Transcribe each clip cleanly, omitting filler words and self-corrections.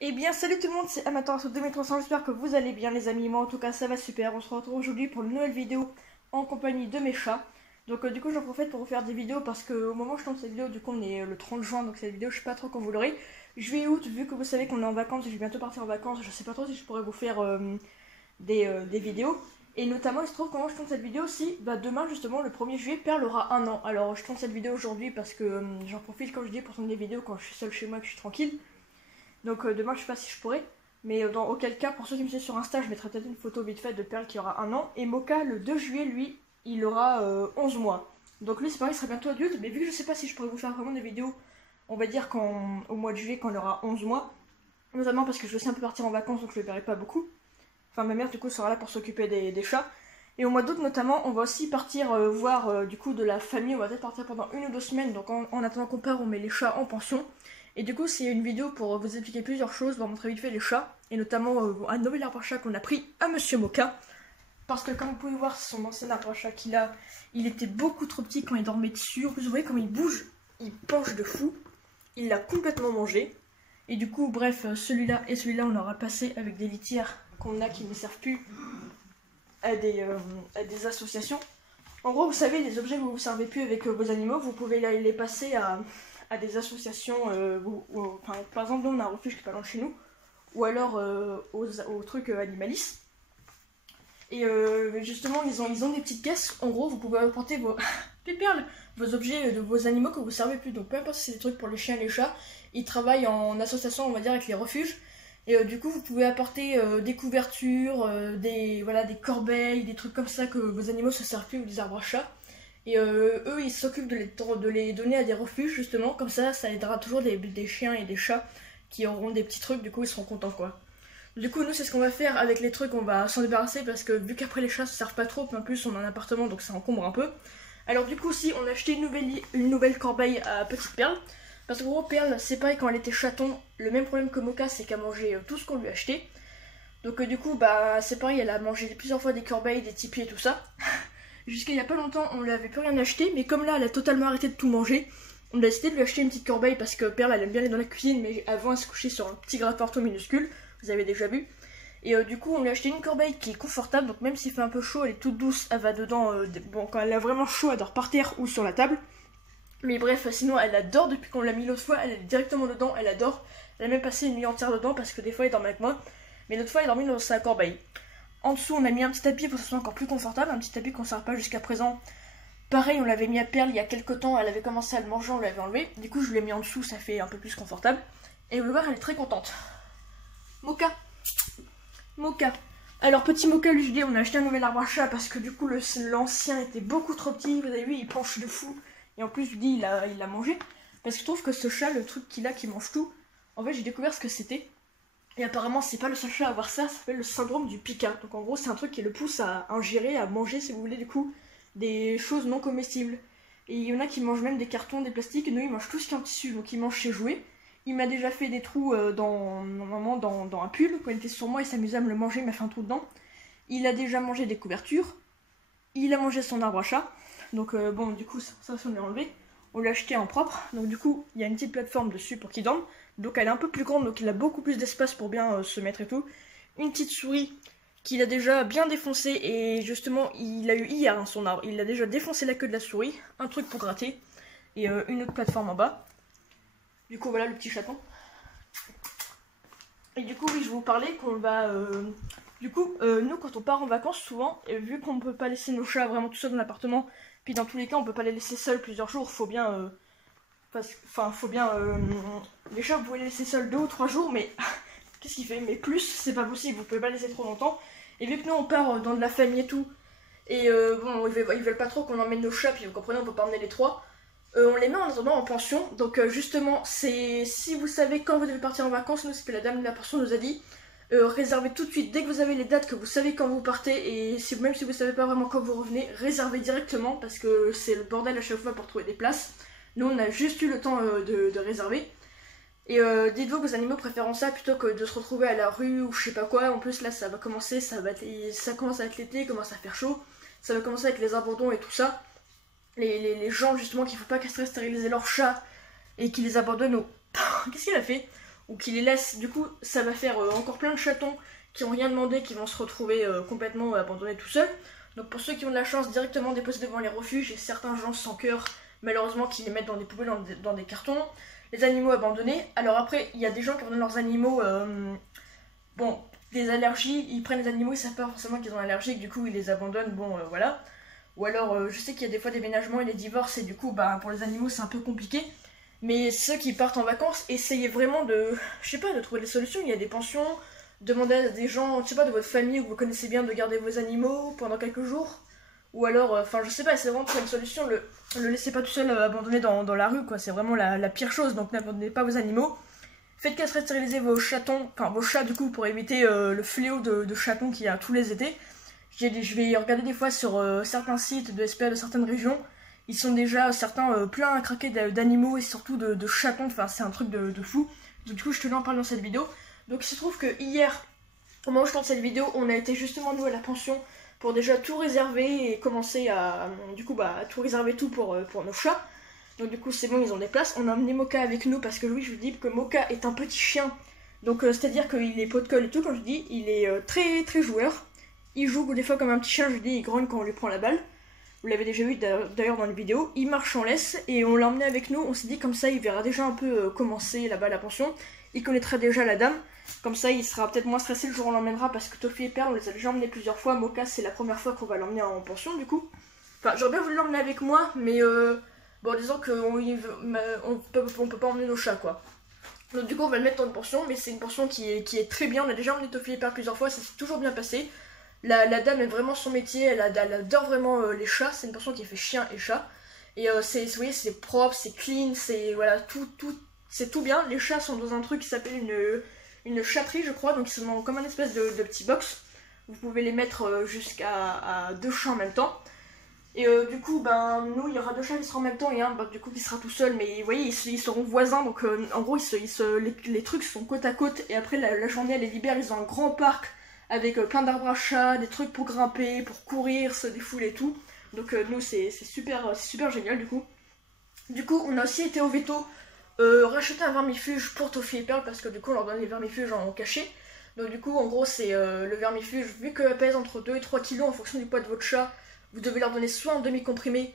Eh bien salut tout le monde, c'est Amateur 2300, j'espère que vous allez bien les amis, moi en tout cas ça va super, on se retrouve aujourd'hui pour une nouvelle vidéo en compagnie de mes chats. Donc du coup j'en profite pour vous faire des vidéos parce que au moment où je tourne cette vidéo, du coup on est le 30 juin, donc cette vidéo je sais pas trop quand vous l'aurez. Juillet août, vu que vous savez qu'on est en vacances et je vais bientôt partir en vacances, je sais pas trop si je pourrais vous faire des vidéos. Et notamment il se trouve comment je tourne cette vidéo si demain justement le 1er juillet Perle aura un an. Alors je tourne cette vidéo aujourd'hui parce que j'en profite comme je dis pour tourner des vidéos quand je suis seule chez moi, que je suis tranquille. Donc demain je sais pas si je pourrais. Mais dans auquel cas, pour ceux qui me suivent sur Insta, je mettrai peut-être une photo vite faite de Perle qui aura un an. Et Moka, le 2 juillet, lui, il aura 11 mois. Donc lui, c'est pareil, il sera bientôt adulte. Mais vu que je sais pas si je pourrais vous faire vraiment des vidéos, on va dire au mois de juillet, quand il aura 11 mois. Notamment parce que je vais aussi un peu partir en vacances, donc je le verrai pas beaucoup. Enfin, ma mère, du coup, sera là pour s'occuper des chats. Et au mois d'août, notamment, on va aussi partir voir, du coup, de la famille. On va peut-être partir pendant 1 ou 2 semaines. Donc en attendant qu'on part, on met les chats en pension. Et du coup, c'est une vidéo pour vous expliquer plusieurs choses, vous montrer vite fait les chats, et notamment un nouvel arbre à chat qu'on a pris à Monsieur Moka. Parce que comme vous pouvez voir, son ancien arbre à chat qu'il a, il était beaucoup trop petit quand il dormait dessus. En plus, vous voyez comme il bouge, il penche de fou. Il l'a complètement mangé. Et du coup, bref, celui-là et celui-là, on aura passé avec des litières qu'on a qui ne servent plus à des associations. En gros, vous savez, les objets que vous ne vous servez plus avec vos animaux, vous pouvez les passer à des associations, enfin, par exemple, nous on a un refuge qui est pas loin de chez nous, ou alors aux trucs animalistes. Et justement, ils ont des petites caisses, en gros, vous pouvez apporter vos péperles, vos objets de vos animaux que vous ne servez plus. Donc peu importe si c'est des trucs pour les chiens et les chats, ils travaillent en association, on va dire, avec les refuges. Et du coup, vous pouvez apporter des couvertures, des corbeilles, des trucs comme ça que vos animaux ne se servent plus, ou des arbres à chat. Et eux, ils s'occupent de les donner à des refuges, justement. Comme ça aidera toujours des chiens et des chats qui auront des petits trucs, du coup, ils seront contents, quoi. Du coup, nous, c'est ce qu'on va faire avec les trucs, on va s'en débarrasser parce que vu qu'après les chats ne servent pas trop, puis en plus, on a un appartement, donc ça encombre un peu. Alors du coup, si on a acheté une nouvelle corbeille à Petite Perle, parce que gros, Perle, c'est pareil, quand elle était chaton, le même problème que Moka, c'est qu'elle mangeait tout ce qu'on lui achetait. Donc du coup, c'est pareil, elle a mangé plusieurs fois des corbeilles, des tipis et tout ça. Jusqu'à il y a pas longtemps, on lui avait plus rien acheté, mais comme là, elle a totalement arrêté de tout manger, on a décidé de lui acheter une petite corbeille parce que Perle, elle aime bien aller dans la cuisine, mais avant, elle se couchait sur un petit grattoir minuscule, vous avez déjà vu. Et du coup, on lui a acheté une corbeille qui est confortable, donc même s'il fait un peu chaud, elle est toute douce, elle va dedans. Bon, quand elle a vraiment chaud, elle dort par terre ou sur la table. Mais bref, sinon, elle adore depuis qu'on l'a mis l'autre fois, elle est directement dedans, elle adore. Elle a même passé une nuit entière dedans parce que des fois, elle dormait avec moi. Mais l'autre fois, elle dormait dans sa corbeille. En dessous, on a mis un petit tapis pour que ce soit encore plus confortable, un petit tapis qu'on ne sert pas jusqu'à présent. Pareil, on l'avait mis à Perle il y a quelques temps, elle avait commencé à le manger, on l'avait enlevé. Du coup, je l'ai mis en dessous, ça fait un peu plus confortable. Et vous le voir, elle est très contente. Moka. Moka. Alors petit Moka, lui je dis on a acheté un nouvel arbre à chat parce que du coup l'ancien était beaucoup trop petit, vous avez vu il penche de fou. Et en plus je dis il l'a mangé. Parce que je trouve que ce chat, le truc qu'il a qui mange tout, en fait j'ai découvert ce que c'était. Et apparemment c'est pas le seul chat à avoir ça s'appelle le syndrome du pica. Donc en gros c'est un truc qui le pousse à ingérer, à manger si vous voulez du coup, des choses non comestibles. Et il y en a qui mangent même des cartons, des plastiques, et nous ils mangent tout ce qui est en tissu, donc ils mangent ses jouets. Il m'a déjà fait des trous normalement dans un pull. Quand il était sur moi, il s'amusait à me le manger, il m'a fait un trou dedans. Il a déjà mangé des couvertures. Il a mangé son arbre à chat. Donc bon, du coup, ça on l'a enlevé. On l'a acheté en propre. Donc du coup, il y a une petite plateforme dessus pour qu'il dorme. Donc elle est un peu plus grande, donc il a beaucoup plus d'espace pour bien se mettre et tout. Une petite souris qu'il a déjà bien défoncé. Et justement, il a eu hier son arbre. Il a déjà défoncé la queue de la souris. Un truc pour gratter. Et une autre plateforme en bas. Du coup, voilà le petit chaton. Et du coup, oui, je vous parlais qu'on va... Du coup, nous, quand on part en vacances, souvent, vu qu'on ne peut pas laisser nos chats vraiment tout seuls dans l'appartement, puis dans tous les cas, on peut pas les laisser seuls plusieurs jours, faut bien... faut bien... les chats, vous pouvez les laisser seuls 2 ou 3 jours, mais... Qu'est-ce qu'il fait? Mais plus, c'est pas possible, vous pouvez pas les laisser trop longtemps. Et vu que nous, on part dans de la famille et tout, et bon, ils veulent pas trop qu'on emmène nos chats, puis vous comprenez, on peut pas emmener les 3. On les met en attendant en pension, donc justement, c'est si vous savez quand vous devez partir en vacances, nous c'est ce que la dame de la pension nous a dit, réservez tout de suite, dès que vous avez les dates, que vous savez quand vous partez, et même si vous savez pas vraiment quand vous revenez, réservez directement, parce que c'est le bordel à chaque fois pour trouver des places. Nous on a juste eu le temps de réserver, et dites-vous que vos animaux préfèrent ça plutôt que de se retrouver à la rue ou je sais pas quoi. En plus là ça va commencer, ça commence à être l'été, commence à faire chaud, ça va commencer avec les abandons et tout ça. Les gens justement qui ne faut pas castrer, stériliser leurs chats et qui les abandonnent au... Qu'est-ce qu'il a fait? ou qui les laissent, du coup ça va faire encore plein de chatons qui ont rien demandé, qui vont se retrouver complètement abandonnés tout seuls. Donc pour ceux qui ont de la chance, directement déposer devant les refuges, et certains gens sans cœur, malheureusement, qui les mettent dans des poubelles, dans des cartons. Les animaux abandonnés. Alors après, il y a des gens qui abandonnent leurs animaux, bon, des allergies, ils prennent les animaux, ils savent pas forcément qu'ils ont allergie, et du coup ils les abandonnent, bon voilà. Ou alors, je sais qu'il y a des fois des déménagements et des divorces, et du coup, bah, pour les animaux c'est un peu compliqué. Mais ceux qui partent en vacances, essayez vraiment de, je sais pas, de trouver des solutions. Il y a des pensions, demandez à des gens, je sais pas, de votre famille où vous connaissez bien de garder vos animaux pendant quelques jours. Ou alors, enfin je sais pas, c'est vraiment trouver une solution, le laissez pas tout seul abandonné dans la rue, quoi. C'est vraiment la pire chose, donc n'abandonnez pas vos animaux. Faites qu'à stériliser vos chatons, enfin vos chats du coup, pour éviter le fléau de chatons qu'il y a tous les étés. Je vais regarder des fois sur certains sites de SPA de certaines régions. Ils sont déjà certains pleins à craquer d'animaux et surtout de chatons, enfin c'est un truc de fou. Donc, du coup je te l'en parle dans cette vidéo. Donc il se trouve que hier, au moment où je tourne cette vidéo, on a été justement nous à la pension pour déjà tout réserver et commencer à du coup bah tout réserver tout pour nos chats. Donc du coup c'est bon, ils ont des places. On a emmené Mocha avec nous parce que oui, je vous dis que Mocha est un petit chien. Donc c'est à dire qu'il est pot de colle et tout, comme je dis, il est très très joueur. Il joue des fois comme un petit chien, je dis, il grogne quand on lui prend la balle. Vous l'avez déjà vu d'ailleurs dans les vidéos. Il marche en laisse et on l'a emmené avec nous. On s'est dit comme ça il verra déjà un peu comment c'est là-bas la pension. Il connaîtra déjà la dame. Comme ça il sera peut-être moins stressé le jour où on l'emmènera, parce que Toffee et Perle on les a déjà emmenés plusieurs fois. Mocha c'est la première fois qu'on va l'emmener en pension du coup. Enfin j'aurais bien voulu l'emmener avec moi, mais bon disons qu'on peut pas emmener nos chats quoi. Donc du coup on va le mettre dans une pension, mais c'est une pension qui est très bien. On a déjà emmené Toffee et Perle plusieurs fois, ça s'est toujours bien passé. La dame aime vraiment son métier, elle adore vraiment les chats. C'est une pension qui fait chien et chat. Et vous voyez, c'est propre, c'est clean, c'est voilà, c'est tout bien. Les chats sont dans un truc qui s'appelle une chatterie, je crois, donc ils sont comme un espèce de petit box. Vous pouvez les mettre jusqu'à 2 chats en même temps. Et du coup, ben, nous, il y aura 2 chats qui seront en même temps et un du coup qui sera tout seul. Mais vous voyez, ils seront voisins, donc en gros, les trucs sont côte à côte. Et après, la journée, elle les libère, ils ont un grand parc avec plein d'arbres à chat, des trucs pour grimper, pour courir, se défouler et tout. Donc nous c'est super génial du coup. Du coup on a aussi été au veto racheter un vermifuge pour Toffee et Perle, parce que du coup on leur donne les vermifuges en cachet. Donc du coup en gros c'est le vermifuge, vu qu'elle pèse entre 2 et 3 kg en fonction du poids de votre chat, vous devez leur donner soit un demi-comprimé,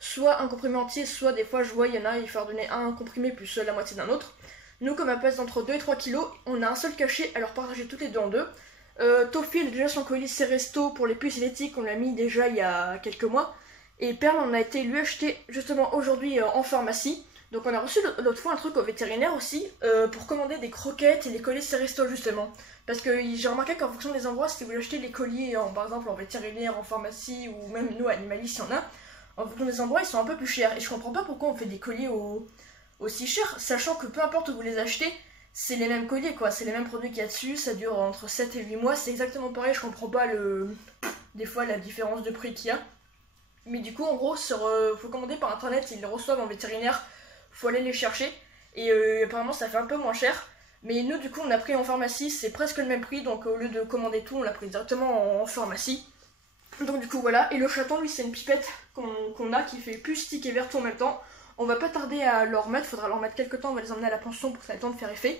soit un comprimé entier, soit des fois je vois il y en a, il faut leur donner un comprimé plus la moitié d'un autre. Nous comme elle pèse entre 2 et 3 kg, on a un seul cachet à leur partager toutes les deux en deux. Toffee a déjà son colis Ceresto pour les puces électriques, on l'a mis déjà il y a quelques mois. Et Perle on a été lui acheter justement aujourd'hui en pharmacie. Donc on a reçu l'autre fois un truc au vétérinaire aussi pour commander des croquettes et des colis Ceresto justement. Parce que j'ai remarqué qu'en fonction des endroits, si vous achetez les colis par exemple en vétérinaire, en pharmacie ou même nous Animalis il y en a, en fonction des endroits ils sont un peu plus chers. Et je comprends pas pourquoi on fait des colis aussi chers, sachant que peu importe où vous les achetez, c'est les mêmes colliers quoi, c'est les mêmes produits qu'il y a dessus, ça dure entre 7 et 8 mois, c'est exactement pareil, je comprends pas des fois la différence de prix qu'il y a. Mais du coup en gros faut commander par internet, ils les reçoivent en vétérinaire, faut aller les chercher, et apparemment ça fait un peu moins cher. Mais nous du coup on a pris en pharmacie, c'est presque le même prix, donc au lieu de commander tout on l'a pris directement en pharmacie. Donc du coup voilà, et le chaton lui c'est une pipette qu'on a qui fait puce, stick et vertu en même temps. On va pas tarder à leur mettre, faudra leur mettre quelques temps, on va les emmener à la pension pour que ça ait le temps de faire effet.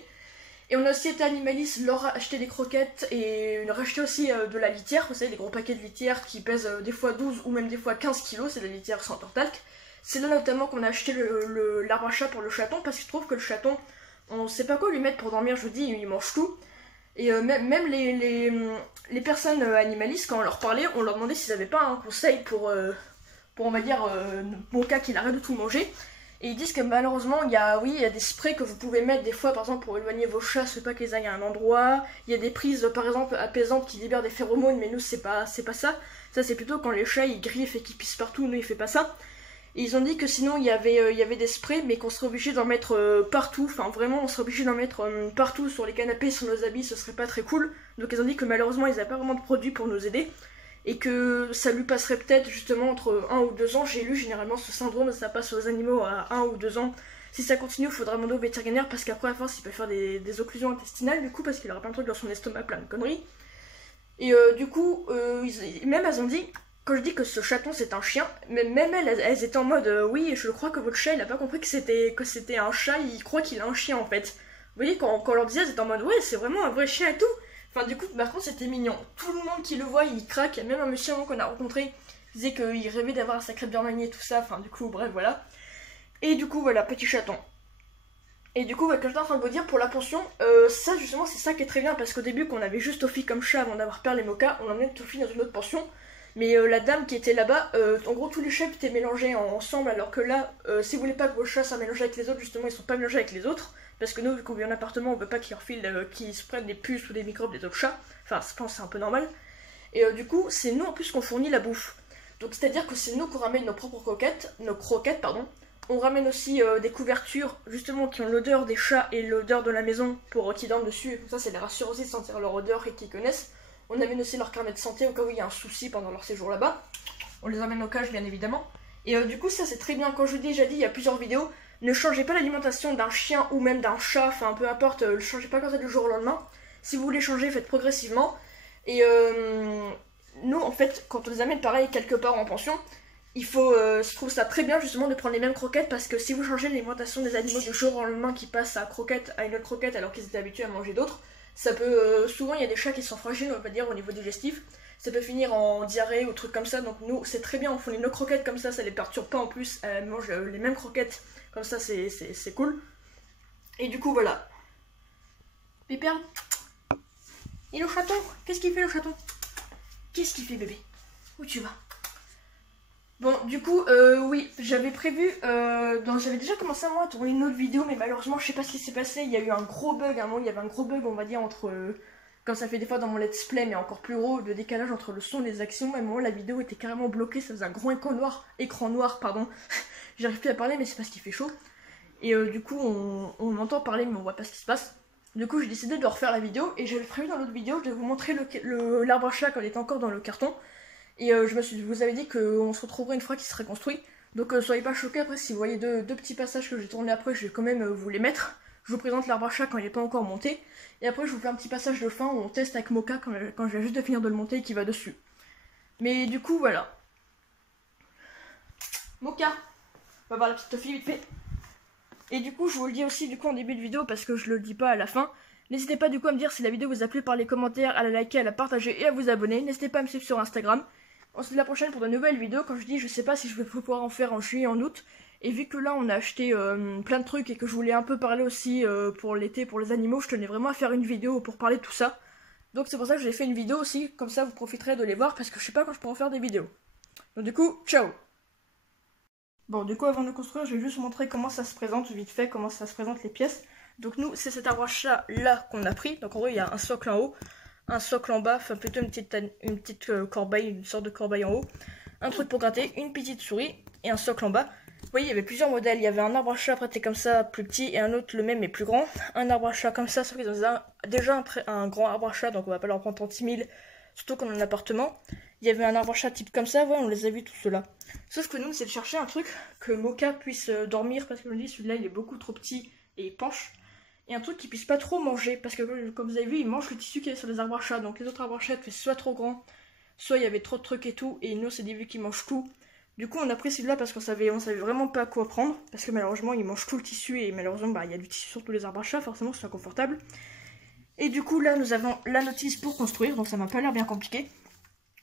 Et on a aussi été à Animalis, leur acheter des croquettes et racheter aussi de la litière, vous savez, des gros paquets de litière qui pèsent des fois 12 ou même des fois 15 kilos, c'est de la litière sans tortalc. C'est là notamment qu'on a acheté l'arbre à chat pour le chaton, parce qu'il se trouve que le chaton, on sait pas quoi lui mettre pour dormir, je vous dis, il mange tout. Et même les personnes animalistes, quand on leur parlait, on leur demandait s'ils avaient pas un conseil pour on va dire, mon cas qu'il arrête de tout manger. Et ils disent que malheureusement, il y a des sprays que vous pouvez mettre des fois, par exemple, pour éloigner vos chats, c'est pas qu'ils aillent à un endroit. Il y a des prises, par exemple, apaisantes qui libèrent des phéromones, mais nous, c'est pas ça. Ça, c'est plutôt quand les chats, ils griffent et qu'ils pissent partout, nous, il fait pas ça. Et ils ont dit que sinon, il y avait des sprays, mais qu'on serait obligé d'en mettre partout. Enfin, vraiment, on serait obligé d'en mettre partout, sur les canapés, sur nos habits, ce serait pas très cool. Donc ils ont dit que malheureusement, ils n'avaient pas vraiment de produits pour nous aider. Et que ça lui passerait peut-être justement entre 1 ou 2 ans. J'ai lu généralement ce syndrome, ça passe aux animaux à 1 ou 2 ans. Si ça continue, il faudra demander au vétérinaire, parce qu'après à force il peut faire des occlusions intestinales du coup, parce qu'il aura plein de trucs dans son estomac, plein de conneries. Et du coup, même elles ont dit, quand je dis que ce chaton c'est un chien, même elles étaient en mode oui, je crois que votre chat il a pas compris que c'était un chat, il croit qu'il a un chien en fait. voyez, quand on leur disait, ils étaient en mode, ouais, c'est vraiment un vrai chien et tout. Enfin, du coup, par contre, c'était mignon. Tout le monde qui le voit, il craque. Il y a même un monsieur qu'on a rencontré, qui disait qu'il rêvait d'avoir un sacré Birmanie et tout ça. Enfin, du coup, bref, voilà. Et du coup, voilà, petit chaton. Et du coup, comme j'étais en train de vous dire, pour la pension, ça justement, c'est ça qui est très bien, parce qu'au début, quand on avait juste Toffee comme chat avant d'avoir Perle et Mocha, on emmenait Toffee dans une autre pension. Mais la dame qui était là-bas, en gros, tous les chats étaient mélangés ensemble, alors que là, si vous voulez pas que vos chats soient mélangés avec les autres, justement, ils sont pas mélangés avec les autres. Parce que nous, vu qu'on vit en appartement, on veut pas qu'ils leur filent, qu'ils se prennent des puces ou des microbes des autres chats. Enfin, je pense que c'est un peu normal. Et du coup, c'est nous en plus qu'on fournit la bouffe. Donc, c'est-à-dire que c'est nous qu'on ramène nos propres croquettes, pardon. On ramène aussi des couvertures, justement, qui ont l'odeur des chats et l'odeur de la maison pour qu'ils dorment dessus. Comme ça les rassure aussi de sentir leur odeur et qu'ils connaissent. On amène aussi leur carnet de santé au cas où il y a un souci pendant leur séjour là-bas. On les emmène au cage, bien évidemment. Et du coup, ça c'est très bien. Quand je vous ai déjà dit, il y a plusieurs vidéos. Ne changez pas l'alimentation d'un chien ou même d'un chat, enfin peu importe, ne changez pas comme ça du jour au lendemain. Si vous voulez changer, faites progressivement. Et nous, en fait, quand on les amène pareil quelque part en pension, je trouve ça très bien justement de prendre les mêmes croquettes parce que si vous changez l'alimentation des animaux du jour au lendemain qui passent à croquette à une autre croquette alors qu'ils étaient habitués à manger d'autres, ça peut, souvent il y a des chats qui sont fragiles, on va dire, au niveau digestif, ça peut finir en diarrhée ou trucs comme ça, donc nous c'est très bien, on fournit nos croquettes comme ça les perturbe pas en plus, elles mangent les mêmes croquettes, comme ça c'est cool. Et du coup voilà. Pépère, et le chaton, qu'est-ce qu'il fait le chaton? Qu'est-ce qu'il fait bébé? Où tu vas? Bon, du coup, oui, j'avais prévu, j'avais déjà commencé moi à tourner une autre vidéo, mais malheureusement, je sais pas ce qui s'est passé, il y a eu un gros bug, à un moment, il y avait un gros bug, on va dire, entre, comme ça fait des fois dans mon let's play, mais encore plus gros, le décalage entre le son et les actions, à un moment, la vidéo était carrément bloquée, ça faisait un gros écran noir, pardon, j'arrive plus à parler, mais c'est parce qu'il fait chaud, et du coup, on m'entend parler, mais on voit pas ce qui se passe. Du coup, j'ai décidé de refaire la vidéo, et j'avais prévu dans l'autre vidéo de vous montrer l'arbre à chat quand il était encore dans le carton. Et je vous avais dit qu'on se retrouverait une fois qu'il serait construit. Donc soyez pas choqués après si vous voyez deux petits passages que j'ai tournés après, je vais quand même vous les mettre. Je vous présente l'arbre à chat quand il n'est pas encore monté. Et après je vous fais un petit passage de fin où on teste avec Mocha quand je viens juste de finir de le monter et qui va dessus. Mais du coup voilà. Mocha, on va voir la petite fille vite fait. Et du coup je vous le dis aussi du coup en début de vidéo parce que je le dis pas à la fin. N'hésitez pas du coup à me dire si la vidéo vous a plu par les commentaires, à la liker, à la partager et à vous abonner. N'hésitez pas à me suivre sur Instagram. On se dit la prochaine pour de nouvelles vidéos. Quand je dis je sais pas si je vais pouvoir en faire en juillet, en août. Et vu que là on a acheté plein de trucs et que je voulais un peu parler aussi pour l'été, pour les animaux, je tenais vraiment à faire une vidéo pour parler de tout ça. Donc c'est pour ça que j'ai fait une vidéo aussi, comme ça vous profiterez de les voir parce que je sais pas quand je pourrai en faire des vidéos. Donc du coup, ciao. Bon, du coup avant de construire, je vais juste vous montrer comment ça se présente vite fait, comment ça se présente les pièces. Donc nous, c'est cet arbre à chat là qu'on a pris. Donc en gros, il y a un socle en haut, un socle en bas, enfin plutôt une petite corbeille, une sorte de corbeille en haut, un truc pour gratter, une petite souris et un socle en bas. Vous voyez, il y avait plusieurs modèles. Il y avait un arbre à chat prêté comme ça, plus petit, et un autre le même mais plus grand. Un arbre à chat comme ça, sauf qu'ils ont déjà un grand arbre à chat, donc on va pas leur prendre 36 000, surtout qu'on a un appartement. Il y avait un arbre à chat type comme ça, ouais, on les a vus tous ceux-là. Sauf que nous, c'est de chercher un truc que Mocha puisse dormir, parce que je me dis, celui-là, il est beaucoup trop petit et il penche. Et un truc qui puisse pas trop manger, parce que comme vous avez vu, il mange le tissu qu'il y a sur les arbres à chat. Donc les autres arbres à chat étaient soit trop grands, soit il y avait trop de trucs et tout, et nous, c'est des vues qui mangent tout. Du coup, on a pris celui-là parce qu'on savait vraiment pas quoi prendre, parce que malheureusement, il mange tout le tissu, et malheureusement, bah, il y a du tissu sur tous les arbres à chat, forcément, c'est inconfortable. Et du coup, là, nous avons la notice pour construire, donc ça m'a pas l'air bien compliqué.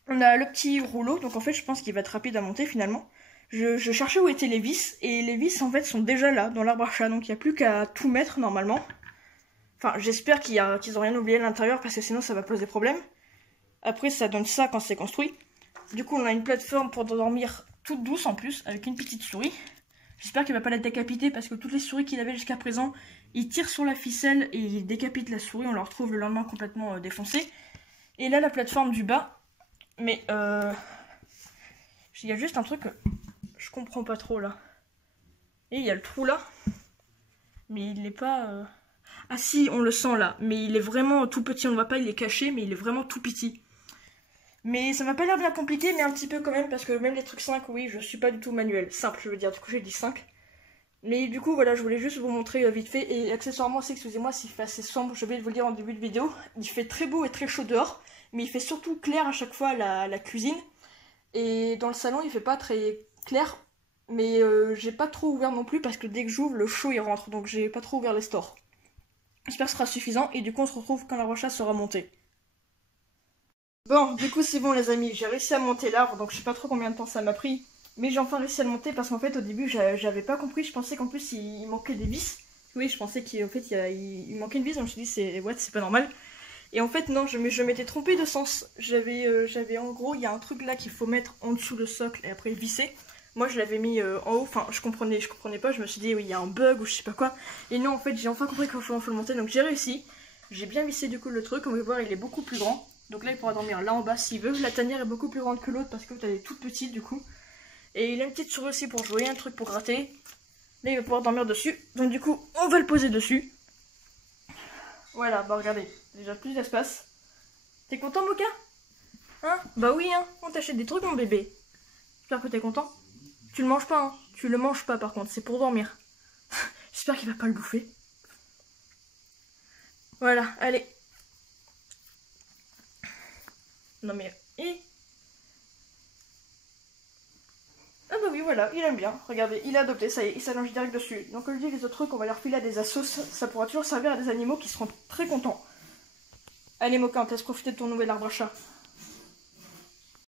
On a le petit rouleau, donc en fait, je pense qu'il va être rapide à monter finalement. Je cherchais où étaient les vis, et les vis, en fait, sont déjà là, dans l'arbre à chat, donc il n'y a plus qu'à tout mettre normalement. Enfin, j'espère qu'ils ont rien oublié à l'intérieur, parce que sinon, ça va poser problème. Après, ça donne ça quand c'est construit. Du coup, on a une plateforme pour dormir toute douce en plus, avec une petite souris. J'espère qu'il va pas la décapiter, parce que toutes les souris qu'il avait jusqu'à présent, il tire sur la ficelle et il décapite la souris, on la retrouve le lendemain complètement défoncée. Et là, la plateforme du bas, mais il y a juste un truc que je comprends pas trop là. Et il y a le trou là, mais il n'est pas... Ah si, on le sent là, mais il est vraiment tout petit, on ne voit pas, il est caché, mais il est vraiment tout petit. Mais ça m'a pas l'air bien compliqué, mais un petit peu quand même, parce que même les trucs 5, oui, je suis pas du tout manuel. Simple, je veux dire, du coup j'ai dit 5. Mais du coup, voilà, je voulais juste vous montrer vite fait. Et accessoirement aussi, excusez-moi s'il fait assez sombre, je vais vous le dire en début de vidéo. Il fait très beau et très chaud dehors, mais il fait surtout clair à chaque fois la cuisine. Et dans le salon, il fait pas très clair, mais j'ai pas trop ouvert non plus, parce que dès que j'ouvre, le chaud il rentre, donc j'ai pas trop ouvert les stores. J'espère que ce sera suffisant et du coup on se retrouve quand l'arbre à chat sera monté. Bon, du coup c'est bon les amis, j'ai réussi à monter l'arbre, donc je sais pas trop combien de temps ça m'a pris. Mais j'ai enfin réussi à le monter parce qu'en fait au début j'avais pas compris, je pensais qu'en plus il manquait des vis. Oui, je pensais qu'en fait il manquait une vis, donc je me suis dit c'est pas normal. Et en fait non, je m'étais trompée de sens. J'avais en gros, il y a un truc là qu'il faut mettre en dessous le socle et après visser. Moi je l'avais mis en haut, enfin je comprenais pas, je me suis dit oui il y a un bug ou je sais pas quoi. Et non en fait j'ai enfin compris comment faut le monter, donc j'ai réussi. J'ai bien vissé du coup le truc, on va voir il est beaucoup plus grand. Donc là il pourra dormir là en bas s'il veut. La tanière est beaucoup plus grande que l'autre parce que l'autre elle est toute petite du coup. Et il a une petite souris aussi pour jouer, un truc pour gratter. Là il va pouvoir dormir dessus. Donc du coup on va le poser dessus. Voilà, bah regardez, déjà plus d'espace. T'es content Moka? Hein? Bah oui hein, on t'achète des trucs mon bébé. J'espère que t'es content. Tu le manges pas hein, tu le manges pas par contre, c'est pour dormir. J'espère qu'il va pas le bouffer. Voilà, allez. Non mais... Ah bah oui voilà, il aime bien. Regardez, il a adopté, ça y est, il s'allonge direct dessus. Donc comme je dis, les autres trucs, on va leur filer à des assos. Ça pourra toujours servir à des animaux qui seront très contents. Allez Moka, on te laisse profiter de ton nouvel arbre à chat.